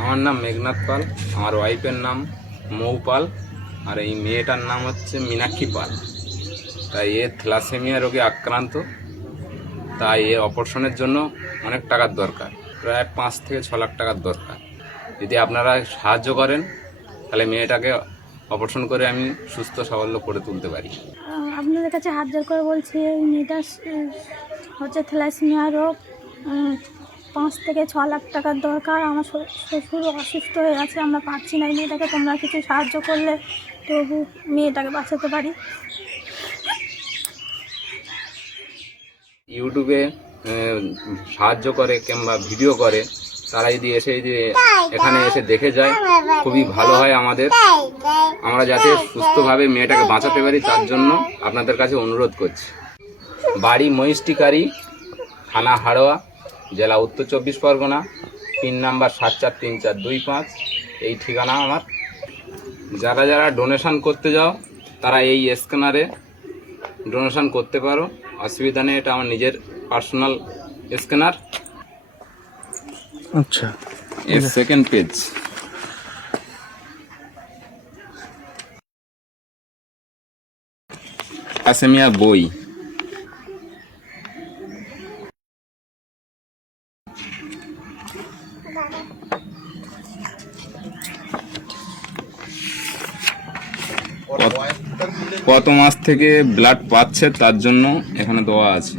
আমার নাম মেঘনাথ পাল, আমার ওয়াইফের নাম মৌ পাল, আর এই মেয়েটার নাম হচ্ছে মীনাক্ষী পাল। তাই এ থ্যালাসেমিয়া রোগে আক্রান্ত, তাই এর অপারেশনের জন্য অনেক টাকার দরকার, প্রায় 5 থেকে 6 লাখ টাকার দরকার। যদি আপনারা সাহায্য করেন তাহলে মেয়েটাকে অপারেশন করে আমি সুস্থ সাবল্য করে তুলতে পারি। আপনাদের কাছে হাত জোর করে বলছি, এই মেয়েটা হচ্ছে থ্যালাসেমিয়া রোগ, 5 থেকে 6 লাখ টাকার দরকার। আমার শ্বশুর অসুস্থ হয়ে আছে, আমরা পারছি না এই মেয়েটাকে, তোমরা কিছু সাহায্য করলে তবু মেয়েটাকে বাঁচাতে পারি। ইউটিউবে সাহায্য করে কিংবা ভিডিও করে, তারা যদি এখানে এসে দেখে যায় খুবই ভালো হয় আমাদের। আমরা যাতে সুস্থভাবে মেয়েটাকে বাঁচাতে পারি তার জন্য আপনাদের কাছে অনুরোধ করছি। বাড়ি মহিষ্টিকারি, থানা হাড়োয়া, জেলা উত্তর 24 পরগনা, পিন নাম্বার 743425। এই ঠিকানা আমার। যারা যারা ডোনেশন করতে যাও তারা এই স্ক্যানারে ডোনেশন করতে পারো, অসুবিধা নেই। এটা আমার নিজের পার্সোনাল স্ক্যানার। আচ্ছা, এর সেকেন্ড পেজ। থ্যালাসেমিয়া বই। কত মাস থেকে ব্লাড পাচ্ছে তার জন্য এখানে দেওয়া আছে।